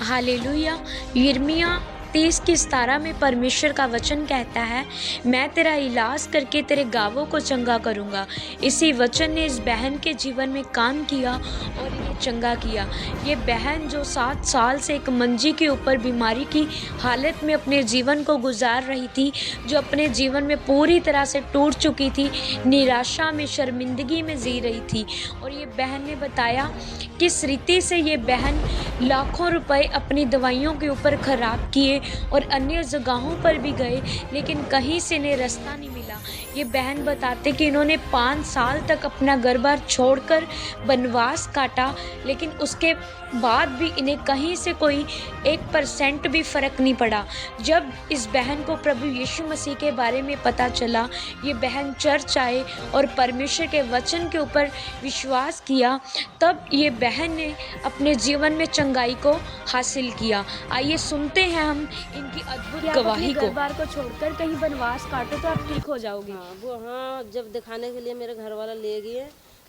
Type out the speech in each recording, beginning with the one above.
Hallelujah. यिर्मयाह 30 की 17 में परमेश्वर का वचन कहता है, मैं तेरा इलाज करके तेरे घावों को चंगा करूँगा। इसी वचन ने इस बहन के जीवन में काम किया और इन्हें चंगा किया। ये बहन जो 7 साल से एक मंजी के ऊपर बीमारी की हालत में अपने जीवन को गुजार रही थी, जो अपने जीवन में पूरी तरह से टूट चुकी थी, निराशा में, शर्मिंदगी में जी रही थी। और ये बहन ने बताया किस रीति से ये बहन लाखों रुपए अपनी दवाइयों के ऊपर खराब किए और अन्य जगहों पर भी गए, लेकिन कहीं से इन्हें रास्ता नहीं मिला। ये बहन बताते कि इन्होंने 5 साल तक अपना घर-बार छोड़कर वनवास काटा, लेकिन उसके बाद भी इन्हें कहीं से कोई 1% भी फ़र्क नहीं पड़ा। जब इस बहन को प्रभु यीशु मसीह के बारे में पता चला, ये बहन चर्च आए और परमेश्वर के वचन के ऊपर विश्वास किया, तब ये बहन ने अपने जीवन में चंगाई को हासिल किया। आइए सुनते हैं हम इनकी अद्भुत गवाही को। घर-बार को छोड़कर कहीं वनवास काटो तो आप ठीक हो जाओगे। हाँ, वो हाँ जब दिखाने के लिए मेरे घर वाला ले गए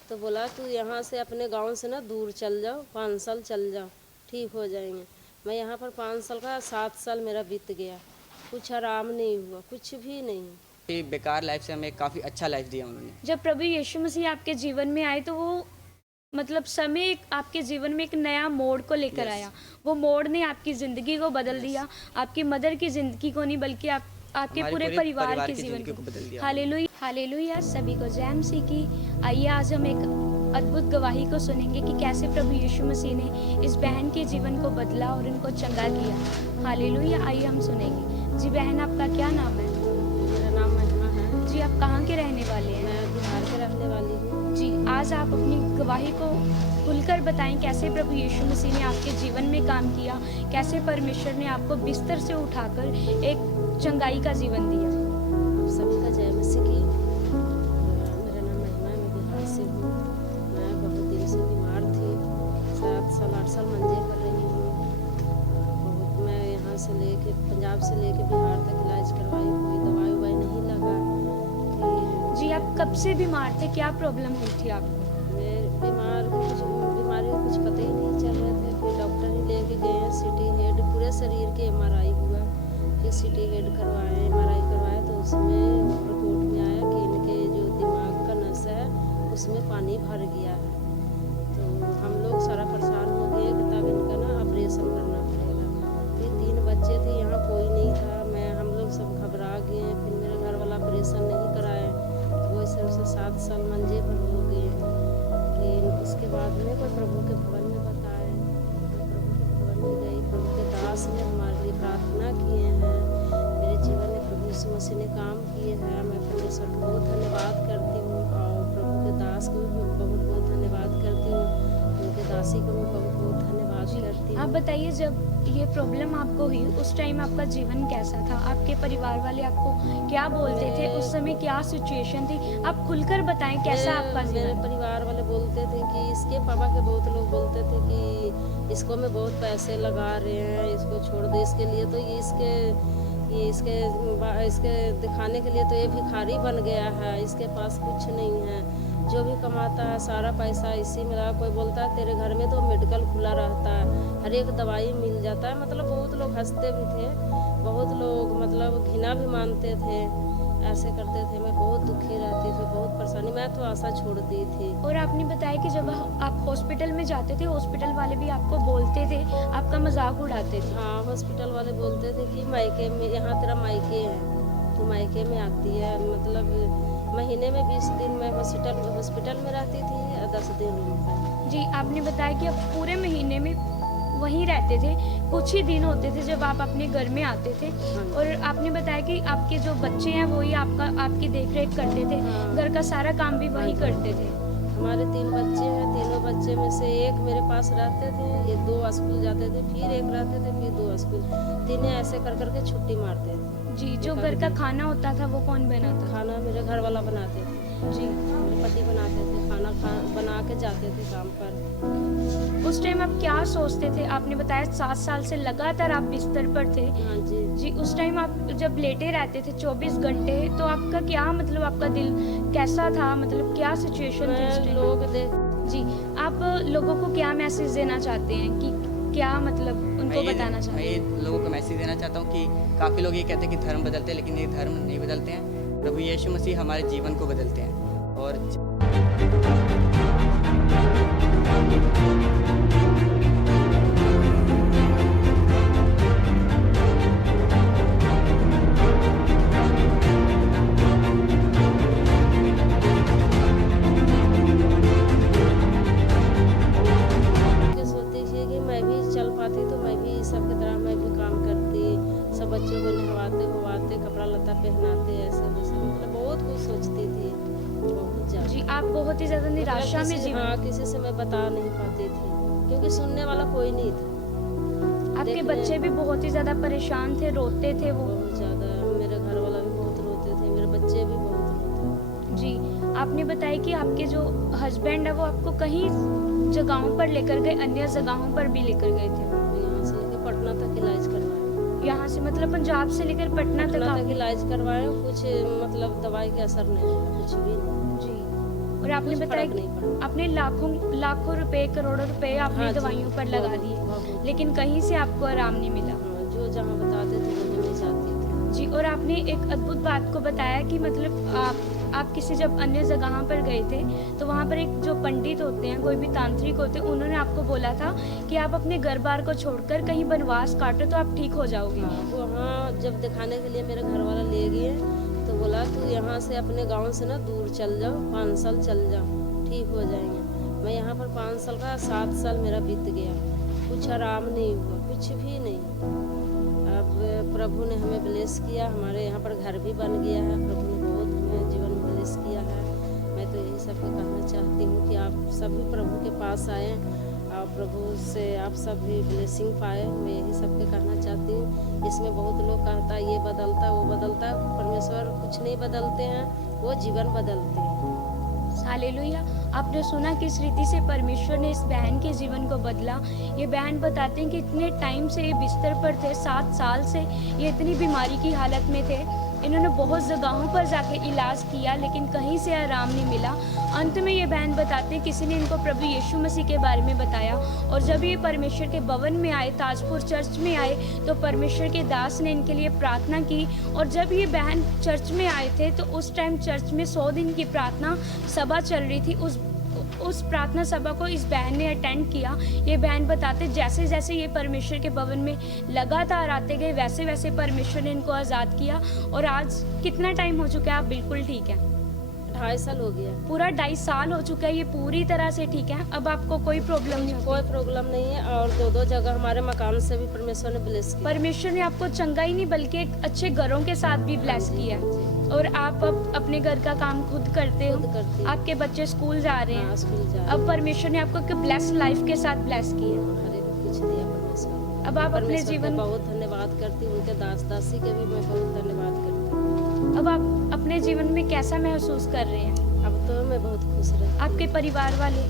तो बोला तू यहाँ से अपने गांव से ना दूर चल जाओ, 5 साल चल जाओ, ठीक हो जाएंगे। मैं यहाँ पर 5 साल का 7 साल मेरा बीत गया, कुछ आराम नहीं हुआ, कुछ भी नहीं। ये बेकार लाइफ से हमें काफ़ी अच्छा लाइफ दिया उन्होंने। जब प्रभु यीशु मसीह आपके जीवन में आए तो वो मतलब समय आपके जीवन में एक नया मोड़ को लेकर आया। वो मोड़ ने आपकी ज़िंदगी को बदल दिया, आपकी मदर की ज़िंदगी को नहीं बल्कि आपके पूरे परिवार के जीवन को बदल दिया। Hallelujah, hallelujah. सभी को जय मसीह की। आइए आज हम एक अद्भुत गवाही को सुनेंगे कि कैसे प्रभु यीशु मसीह ने इस बहन के जीवन को बदला और इनको चंगा किया। हालेलुया। आइए हम सुनेंगे। जी बहन, आपका क्या नाम है? मेरा नाम महिमा है। जी, आप कहाँ के रहने वाले हैं? मैं बिहार के रहने वाली हूँ। जी, आज आप अपनी गवाही को खुलकर बताएं कैसे प्रभु यीशु मसीह ने आपके जीवन में काम किया, कैसे परमेश्वर ने आपको बिस्तर से उठाकर एक चंगाई का जीवन दिया। आप सभी का जय मसीह की। मेरा नाम महिमा है, मैं बिहार से हूँ। मैं बहुत दिन से बीमार थी, 7 साल 8 साल मंजे कर रही हूँ। बहुत मैं यहाँ से लेके पंजाब से लेके बिहार तक इलाज करवाई, कोई दवाई उवाई नहीं लगा। फिर जी, आप कब से बीमार थे? क्या प्रॉब्लम हुई थी आपको? बीमारी का कुछ पता ही नहीं चल रहे थे। फिर डॉक्टर ही लेके गए, सिटी हेड पूरे शरीर के MRI हुआ, फिर सिटी हेड करवाए, MRI करवाया तो उसमें रिपोर्ट में आया कि इनके जो दिमाग का नस है उसमें पानी भर गया है। तो हम लोग सारा परेशान हो गए कि तब इनका ना ऑपरेशन करना पड़ेगा। फिर 3 बच्चे थे, यहाँ कोई नहीं था, हम लोग सब घबरा गए। फिर मेरे घर वाला ऑपरेशन नहीं कराए, वो सिर्फ से 7 साल मंजे पर हो गए। लेकिन उसके बाद में कोई प्रभु के भवन में बताए, मैं प्रभु के भवन में गई। प्रभु के दास ने हमारे लिए प्रार्थना किए हैं, मेरे जीवन में प्रभु यीशु मसीह ने काम किए हैं। मैं परमेश्वर को बहुत धन्यवाद करती हूँ और प्रभु के दास को भी बहुत बहुत धन्यवाद करती हूँ, उनके दासी को भी बहुत बहुत धन्यवाद करती हूँ। आप बताइए, जब ये प्रॉब्लम आपको हुई उस टाइम आपका जीवन कैसा था? आपके परिवार वाले आपको क्या बोलते थे? उस समय क्या सिचुएशन थी? आप खुलकर बताएं कैसा आपका मेरे जीवन? परिवार वाले बोलते थे कि इसके पापा के बहुत लोग बोलते थे कि इसको में बहुत पैसे लगा रहे हैं, इसको छोड़ दे, इसके लिए तो इसके दिखाने के लिए तो ये भिखारी बन गया है, इसके पास कुछ नहीं है, जो भी कमाता है सारा पैसा इसी में लगा। कोई बोलता है तेरे घर में तो मेडिकल खुला रहता है, हर एक दवाई मिल जाता है। मतलब बहुत लोग हंसते भी थे, बहुत लोग मतलब घिना भी मानते थे, ऐसे करते थे। मैं बहुत दुखी रहती थी, बहुत परेशानी, मैं तो आशा छोड़ दी थी। और आपने बताया कि जब आप हॉस्पिटल में जाते थे, हॉस्पिटल वाले भी आपको बोलते थे, आपका मजाक उड़ाते थे। हाँ, हॉस्पिटल वाले बोलते थे कि मायके में, यहाँ तेरा मायके है, तू मायके में आती है। मतलब महीने में 20 दिन मैं हॉस्पिटल में रहती थी और 10 दिन रूम पर। जी, आपने बताया कि आप पूरे महीने में वहीं रहते थे, कुछ ही दिन होते थे जब आप अपने घर में आते थे। और आपने बताया कि आपके जो बच्चे हैं वही आपकी देख रेख करते थे, घर का सारा काम भी वही करते थे। हमारे 3 बच्चे हैं, तीनों बच्चे में से एक मेरे पास रहते थे, ये 2 स्कूल जाते थे, फिर एक रहते थे, फिर 2 स्कूल, तीनों ऐसे कर करके छुट्टी मारते थे। जी, जो घर का खाना होता था वो कौन बनाता? खाना मेरे घर वाला बनाते थे। जी, मेरे पति बनाते थे, खाना बना के जाते थे काम पर। उस टाइम आप क्या सोचते थे? आपने बताया 7 साल से लगातार आप बिस्तर पर थे। हाँ जी। जी, उस टाइम आप जब लेटे रहते थे 24 घंटे, तो आपका क्या मतलब आपका दिल कैसा था? मतलब क्या सिचुएशन थी उस टाइम? लोग देख जी, आप लोगों को क्या मैसेज देना चाहते हैं कि क्या मतलब उनको बताना चाहते मैं हैं? ये लोगों को मैसेज देना चाहता हूँ कि काफ़ी लोग ये कहते हैं कि धर्म बदलते हैं, लेकिन ये धर्म नहीं बदलते हैं। प्रभु यीशु मसीह हमारे जीवन को बदलते हैं। और के सोचती थी कि मैं भी चल पाती तो मैं भी सबकी तरह मैं भी काम करती, सब बच्चों को नहवाते धोवाते कपड़ा लत्ता पहनाते, ऐसे वैसे मतलब बहुत कुछ सोचती थी, बहुत ज़्यादा। जी, आप बहुत ही ज़्यादा निराशा में जीवन। हाँ, किसी से मैं बता नहीं पाती थी क्योंकि सुनने वाला कोई नहीं था। आपके देखने- बच्चे भी बहुत ही ज़्यादा परेशान थे, रोते थे वो। बहुत ज़्यादा, मेरे घर वाला भी बहुत रोते थे, मेरे बच्चे भी बहुत रोते जी, आपने बताया कि आपके जो हस्बैंड है वो आपको कहीं जगहों पर लेकर गए, अन्य जगहों पर भी लेकर गए थे। थे। यहाँ से लेकर पटना तक इलाज करवाए, यहाँ से मतलब पंजाब से लेकर पटना तक पटना तक आप। इलाज करवाए, कुछ मतलब दवाई का असर नहीं हुआ, कुछ भी नहीं, जी, और आपने कुछ बताया फर्क कि नहीं पड़ा। आपने लाखों रुपए, करोड़ों रुपए आपने हाँ जी, दवाइयों पर लगा बहुत- दिए, बहुत। लेकिन कहीं से आपको आराम नहीं मिला। हाँ, जो जहाँ बताते थे वहीं मैं जाती थी। जी, और आपने एक अद्भुत बात को बताया कि मतलब आप किसी जब अन्य जगह पर गए थे तो वहाँ पर एक जो पंडित होते हैं, कोई भी तांत्रिक होते हैं, उन्होंने आपको बोला था कि आप अपने घर बार को छोड़कर कहीं वनवास काटो तो आप ठीक हो जाओगे। हाँ, वो हाँ जब दिखाने के लिए मेरे घर वाला ले गए तो बोला तू यहाँ से अपने गांव से ना दूर चल जाओ, 5 साल चल जाओ, ठीक हो जाएंगे। मैं यहाँ पर 5 साल का 7 साल मेरा बीत गया, कुछ आराम नहीं हुआ, कुछ भी नहीं। अब प्रभु ने हमें ब्लेस किया, हमारे यहाँ पर घर भी बन गया है, प्रभु ने बहुत हमें जीवन में ब्लेस किया है। मैं तो यही सबको कहना चाहती हूँ कि आप सभी प्रभु के पास आएँ और प्रभु से आप सब भी ब्लेसिंग पाए। मैं यही सबके कहना चाहती हूँ। इसमें बहुत लोग कहता है ये बदलता है वो बदलता है, परमेश्वर कुछ नहीं बदलते हैं, वो जीवन बदलते हैं। हालेलुया। आपने सुना किस रीति से परमेश्वर ने इस बहन के जीवन को बदला। ये बहन बताते हैं कि इतने टाइम से ये बिस्तर पर थे, 7 साल से ये इतनी बीमारी की हालत में थे। इन्होंने बहुत जगहों पर जाके इलाज किया लेकिन कहीं से आराम नहीं मिला। अंत में ये बहन बताते हैं किसी ने इनको प्रभु यीशु मसीह के बारे में बताया और जब ये परमेश्वर के भवन में आए, ताजपुर चर्च में आए, तो परमेश्वर के दास ने इनके लिए प्रार्थना की। और जब ये बहन चर्च में आए थे तो उस टाइम चर्च में 100 दिन की प्रार्थना सभा चल रही थी। उस प्रार्थना सभा को इस बहन ने अटेंड किया। ये बहन बताते जैसे जैसे ये परमेश्वर के भवन में लगातार आते गए वैसे वैसे परमेश्वर ने इनको आज़ाद किया। और आज कितना टाइम हो चुका है? आप बिल्कुल ठीक है? 2.5 साल हो गया। पूरा 2.5 साल हो चुका है, ये पूरी तरह से ठीक है। अब आपको कोई प्रॉब्लम नहीं होती? कोई प्रॉब्लम नहीं है। और 2 जगह हमारे मकान से भी परमेश्वर ने ब्लेस किया। परमेश्वर ने आपको चंगा ही नहीं बल्कि एक अच्छे घरों के साथ भी ब्लेस किया है। और आप अब अपने घर का काम खुद करते हो, खुद करती हूँ। आपके बच्चे स्कूल जा रहे हाँ, हैं। स्कूल जा रहे अब परमेश्वर ने आपको एक ब्लेस्ड लाइफ के साथ ब्लेस किया। हैं। हर एक कुछ दिया परमेश्वर। अब आप अपने परमेश्वर जीवन का बहुत धन्यवाद करती हूँ, उनके दास दासी के भी मैं बहुत धन्यवाद करती हूँ। अब आप अपने जीवन में कैसा महसूस कर रहे हैं? अब तो मैं बहुत खुश रहती हूँ। आपके परिवार वाले?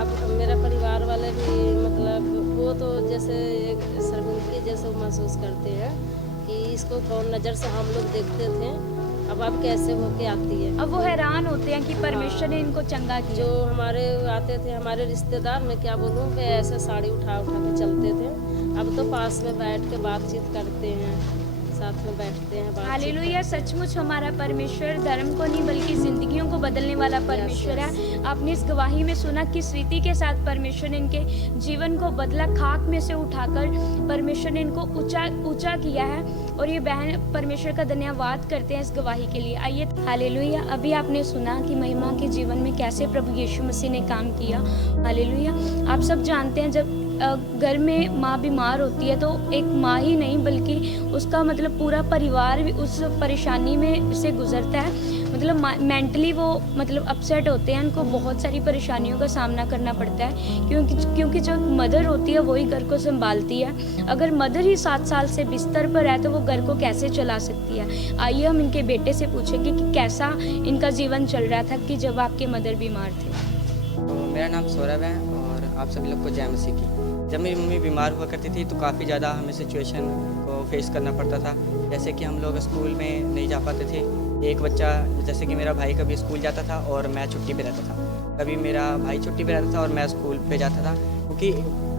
अब मेरा परिवार वाले भी मतलब वो तो जैसे एक शर्मिंदगी जैसे वो महसूस करते हैं कि इसको कौन नज़र से हम लोग देखते थे, अब कैसे होके आती है। अब वो हैरान होते हैं कि परमेश्वर ने इनको चंगा किया। जो हमारे आते थे हमारे रिश्तेदार, मैं क्या बोलूँ कि ऐसे साड़ी उठा उठा के चलते थे, अब तो पास में बैठ के बातचीत करते हैं, साथ में बैठते हैं, बातचीत हालेलुया। सचमुच हमारा परमेश्वर धर्म को नहीं बल्कि जिंदगियों को बदलने वाला परमेश्वर है। आपने इस गवाही में सुना किस रीति के साथ परमेश्वर ने इनके जीवन को बदला, खाक में से उठाकर परमेश्वर ने इनको ऊंचा किया है। और ये बहन परमेश्वर का धन्यवाद करते हैं इस गवाही के लिए। आइए हालेलुया। अभी आपने सुना कि महिमा के जीवन में कैसे प्रभु यीशु मसीह ने काम किया। हालेलुया। आप सब जानते हैं जब घर में माँ बीमार होती है तो एक माँ ही नहीं बल्कि उसका मतलब पूरा परिवार भी उस परेशानी में से गुजरता है। मतलब मेंटली वो मतलब अपसेट होते हैं, उनको बहुत सारी परेशानियों का सामना करना पड़ता है क्योंकि जो मदर होती है वही घर को संभालती है। अगर मदर ही 7 साल से बिस्तर पर है तो वो घर को कैसे चला सकती है। आइए हम इनके बेटे से पूछेंगे कि कैसा इनका जीवन चल रहा था कि जब आपके मदर बीमार थे। तो मेरा नाम सौरभ है और आप सभी लोग को जय मसीह की। जब मेरी मम्मी बीमार हुआ करती थी तो काफ़ी ज़्यादा हमें सिचुएशन को फेस करना पड़ता था। जैसे कि हम लोग स्कूल में नहीं जा पाते थे। एक बच्चा जैसे कि मेरा भाई कभी स्कूल जाता था और मैं छुट्टी पे रहता था, कभी मेरा भाई छुट्टी पे रहता था और मैं स्कूल पे जाता था, क्योंकि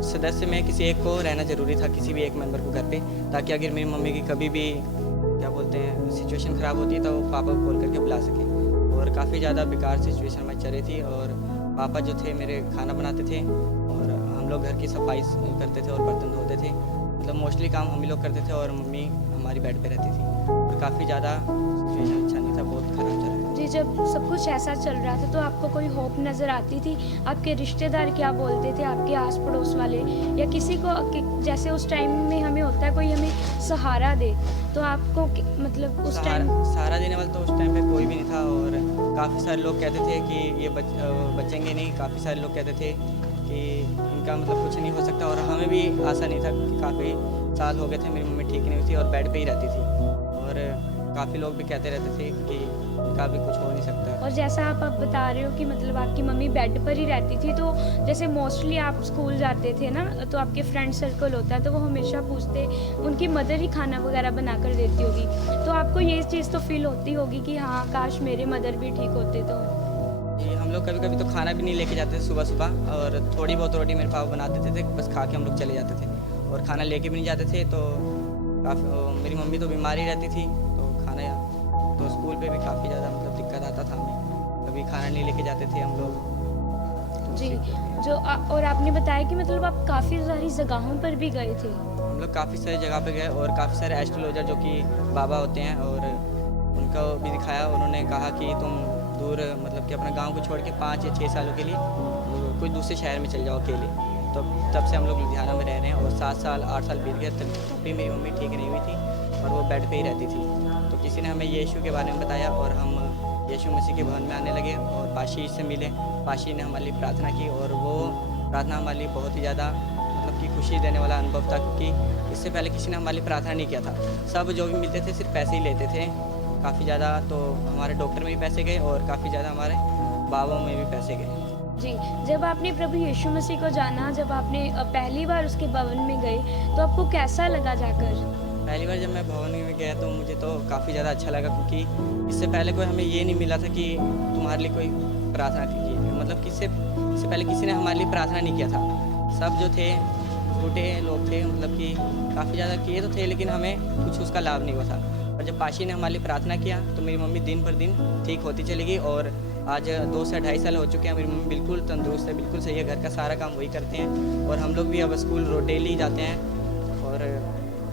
सदस्य में किसी एक को रहना ज़रूरी था, किसी भी एक मेंबर को घर पे, ताकि अगर मेरी मम्मी की कभी भी क्या बोलते हैं सिचुएशन ख़राब होती है तो वो पापा को कॉल करके बुला सके। और काफ़ी ज़्यादा बेकार सिचुएशन में चल रही थी, और पापा जो थे मेरे खाना बनाते थे और हम लोग घर की सफाई करते थे और बर्तन धोते थे, मतलब मोस्टली काम हम ही लोग करते थे और मम्मी हमारी बेड पे रहती थी। और काफ़ी ज़्यादा सिचुएशन अच्छा नहीं था, बहुत ख़राब चल रहा था। जी, जब सब कुछ ऐसा चल रहा था तो आपको कोई होप नज़र आती थी? आपके रिश्तेदार क्या बोलते थे, आपके आस पड़ोस वाले या किसी को जैसे उस टाइम में हमें होता है कोई हमें सहारा दे, तो आपको मतलब उस टाइम सहारा देने वाला तो उस टाइम पे कोई भी नहीं था। और काफ़ी सारे लोग कहते थे कि ये बचेंगे नहीं, काफ़ी सारे लोग कहते थे कि इनका मतलब कुछ नहीं हो सकता, और हमें भी आशा नहीं था कि काफ़ी साल हो गए थे मेरी मम्मी ठीक नहीं हुई थी और बेड पे ही रहती थी, और काफ़ी लोग भी कहते रहते थे कि इनका भी कुछ हो नहीं सकता। और जैसा आप अब बता रहे हो कि मतलब आपकी मम्मी बेड पर ही रहती थी, तो जैसे मोस्टली आप स्कूल जाते थे ना, तो आपके फ्रेंड सर्कल होता है तो वो हमेशा पूछते, उनकी मदर ही खाना वगैरह बना कर देती होगी, तो आपको ये चीज़ तो फील होती होगी कि हाँ काश मेरे मदर भी ठीक होते। तो ये हम लोग कभी कभी तो खाना भी नहीं लेके जाते थे सुबह सुबह, और थोड़ी बहुत रोटी मेरे पापा बना देते थे, बस खा के हम लोग चले जाते थे, और खाना लेके भी नहीं जाते थे। तो काफ़ी मेरी मम्मी तो बीमार ही रहती थी, तो खाना तो स्कूल पे भी काफ़ी ज़्यादा मतलब दिक्कत आता था हमें, कभी खाना नहीं लेके जाते थे हम लोग। जी, और आपने बताया कि मतलब आप काफ़ी सारी जगहों पर भी गए थे। हम लोग काफ़ी सारी जगह पे गए, और काफ़ी सारे एस्ट्रोलॉजर जो कि बाबा होते हैं, और उनको भी दिखाया। उन्होंने कहा कि तुम दूर मतलब कि अपना गांव को छोड़ के 5 या 6 सालों के लिए कोई दूसरे शहर में चल जाओ अकेले। तो तब से हम लोग लुधियाना में रह रहे हैं, और 7 साल 8 साल बीत गए, तब भी मेरी मम्मी ठीक नहीं हुई थी और वो बेड पे ही रहती थी। तो किसी ने हमें यीशु के बारे में बताया, और हम यीशु मसीह के भवन में आने लगे, और पाशी से मिले। पाशी ने हमारे लिए प्रार्थना की, और वो प्रार्थना हमारे लिए बहुत ही ज़्यादा मतलब कि खुशी देने वाला अनुभव था, क्योंकि इससे पहले किसी ने हमारे लिए प्रार्थना नहीं किया था। सब जो भी मिलते थे सिर्फ पैसे ही लेते थे काफ़ी ज़्यादा। तो हमारे डॉक्टर में भी पैसे गए, और काफ़ी ज़्यादा हमारे बाबों में भी पैसे गए। जी, जब आपने प्रभु यीशु मसीह को जाना, जब आपने पहली बार उसके भवन में गए, तो आपको कैसा लगा जाकर? पहली बार जब मैं भवन में गया तो मुझे तो काफ़ी ज़्यादा अच्छा लगा, क्योंकि इससे पहले कोई हमें ये नहीं मिला था कि तुम्हारे लिए कोई प्रार्थना कीजिए, मतलब कि इससे पहले किसी ने हमारे लिए प्रार्थना नहीं किया था। सब जो थे छोटे लोग थे, मतलब कि काफ़ी ज़्यादा किए तो थे, लेकिन हमें कुछ उसका लाभ नहीं हुआ था। और जब पाशी ने हमारे लिए प्रार्थना किया तो मेरी मम्मी दिन पर दिन ठीक होती चली गई, और आज 2 से 2.5 साल हो चुके हैं। मेरी मम्मी बिल्कुल तंदुरुस्त है, बिल्कुल सही है, घर का सारा काम वही करते हैं, और हम लोग भी अब स्कूल डेली जाते हैं, और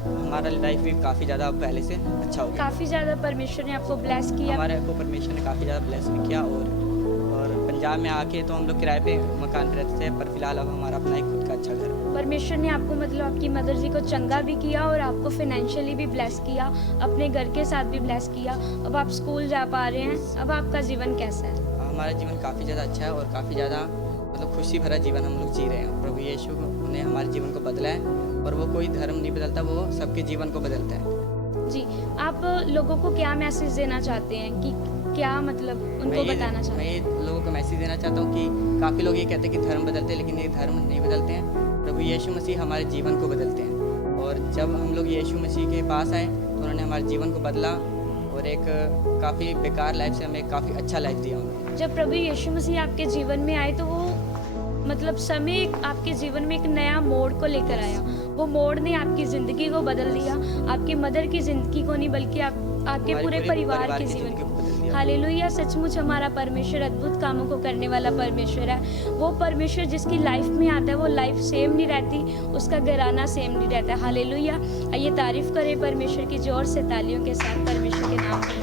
हमारा लाइफ भी काफ़ी ज़्यादा पहले से अच्छा हो गया। काफ़ी ज़्यादा परमेश्वर ने आपको ब्लेस किया। हमारे को परमेश्वर ने काफ़ी ज़्यादा ब्लेस किया, और पंजाब में आके तो हम लोग किराए पे मकान पे रहते थे, पर फिलहाल अब हमारा अपना एक खुद का अच्छा घर है। परमेश्वर ने आपको मतलब आपकी मदर जी को चंगा भी किया, और आपको फाइनेंशियली भी ब्लेस किया, अपने घर के साथ भी ब्लेस किया। अब आप स्कूल जा पा रहे हैं। अब आपका जीवन कैसा है? हमारा जीवन काफ़ी ज़्यादा अच्छा है, और काफ़ी ज़्यादा मतलब खुशी भरा जीवन हम लोग जी रहे हैं। प्रभु यीशु ने हमारे जीवन को बदला है, और वो कोई धर्म नहीं बदलता, वो सबके जीवन को बदलता है। जी, आप लोगों को क्या मैसेज देना चाहते हैं, कि क्या मतलब उनको बताना चाहते हैं? मैं ये लोगों को मैसेज देना चाहता हूँ कि काफ़ी लोग ये कहते हैं कि धर्म बदलते हैं, लेकिन ये धर्म नहीं बदलते हैं। प्रभु यीशु मसीह हमारे जीवन को बदलते हैं, और जब हम लोग यीशु मसीह के पास आए तो उन्होंने हमारे जीवन को बदला, और एक काफ़ी बेकार लाइफ से हमें काफ़ी अच्छा लाइफ दिया उन्होंने। जब प्रभु यीशु मसीह आपके जीवन में आए तो वो मतलब समय आपके जीवन में एक नया मोड़ को लेकर आया। वो मोड़ ने आपकी ज़िंदगी को बदल दिया, आपकी मदर की ज़िंदगी को नहीं, बल्कि आपके पूरे परिवार के जीवन को। हालेलुया, सचमुच हमारा परमेश्वर अद्भुत कामों को करने वाला परमेश्वर है। वो परमेश्वर जिसकी लाइफ में आता है वो लाइफ सेम नहीं रहती, उसका घराना सेम नहीं रहता। हालेलुया, आइए तारीफ करें परमेश्वर की जोर से तालियों के साथ परमेश्वर के नाम पर।